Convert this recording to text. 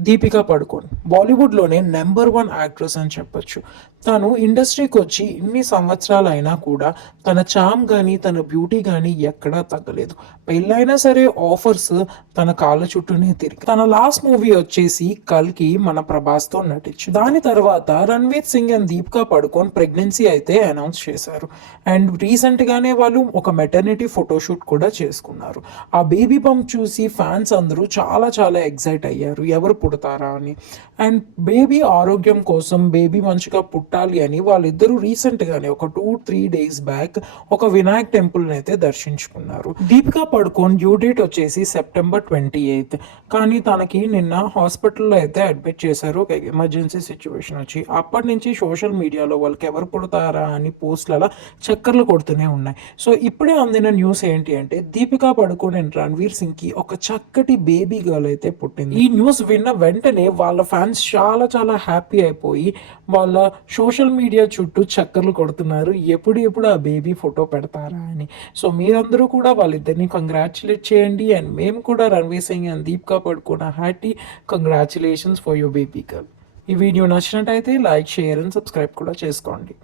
దీపికా పడుకోన్ బాలీవుడ్లోనే number one actress అని చెప్పొచ్చు. తను ఇండస్ట్రీకి వచ్చి ఇన్ని సంవత్సరాలు అయినా కూడా తన చామ్ కానీ తన బ్యూటీ కానీ ఎక్కడా తగ్గలేదు. పెళ్ళైనా సరే ఆఫర్స్ తన కాళ్ళ చుట్టూనే తిరిగి తన లాస్ట్ మూవీ వచ్చేసి కల్కి మన ప్రభాస్తో నటించు దాని తర్వాత రణ్వీర్ సింగ్ అండ్ దీపికా పడుకోన్ ప్రెగ్నెన్సీ అయితే అనౌన్స్ చేశారు. అండ్ రీసెంట్గానే వాళ్ళు ఒక మెటర్నిటీ ఫోటోషూట్ కూడా చేసుకున్నారు. ఆ బేబీ బంప్ చూసి ఫ్యాన్స్ అందరూ చాలా చాలా ఎగ్జైట్ అయ్యారు. ఎవరు పుడతారా అని. అండ్ బేబీ ఆరోగ్యం కోసం బేబీ మంచిగా పుట్టాలి అని వాళ్ళిద్దరూ రీసెంట్గానే ఒక టూ త్రీ డేస్ బ్యాక్ ఒక వినాయక్ టెంపుల్ని అయితే దర్శించుకున్నారు. దీపికా పడుకోన్ డ్యూ డేట్ వచ్చేసి సెప్టెంబర్ ట్వంటీ ఎయిత్. కానీ తనకి నిన్న హాస్పిటల్లో అయితే అడ్మిట్ చేశారు. ఒక ఎమర్జెన్సీ సిచ్యువేషన్ వచ్చి అప్పటి నుంచి సోషల్ మీడియాలో వాళ్ళకి ఎవరు పుడతారా అని పోస్ట్లలో చక్కర్లు కొడుతూనే ఉన్నాయి. సో ఇప్పుడే అందిన న్యూస్ ఏంటి అంటే దీపికా పడుకోన్ అండ్ రణ్వీర్ సింగ్కి ఒక చక్కటి బేబీ గర్ల్ అయితే పుట్టింది. ఈ న్యూస్ విన్న వెంటనే వాళ్ళ ఫ్యాన్స్ చాలా చాలా హ్యాపీ అయిపోయి వాళ్ళ సోషల్ మీడియా చుట్టూ చక్కర్లు కొడుతున్నారు. ఎప్పుడు ఎప్పుడు ఆ బేబీ ఫోటో పెడతారా అని. సో మీరందరూ కూడా వాళ్ళిద్దరిని కంగ్రాచులేట్ చేయండి. అండ్ మేము కూడా Ranveer Singh and Deepika Padukone happy congratulations for your baby girl ఈ వీడియో నచ్చినట్టయితే లైక్ షేర్ అండ్ సబ్స్క్రైబ్ కూడా చేసుకోండి.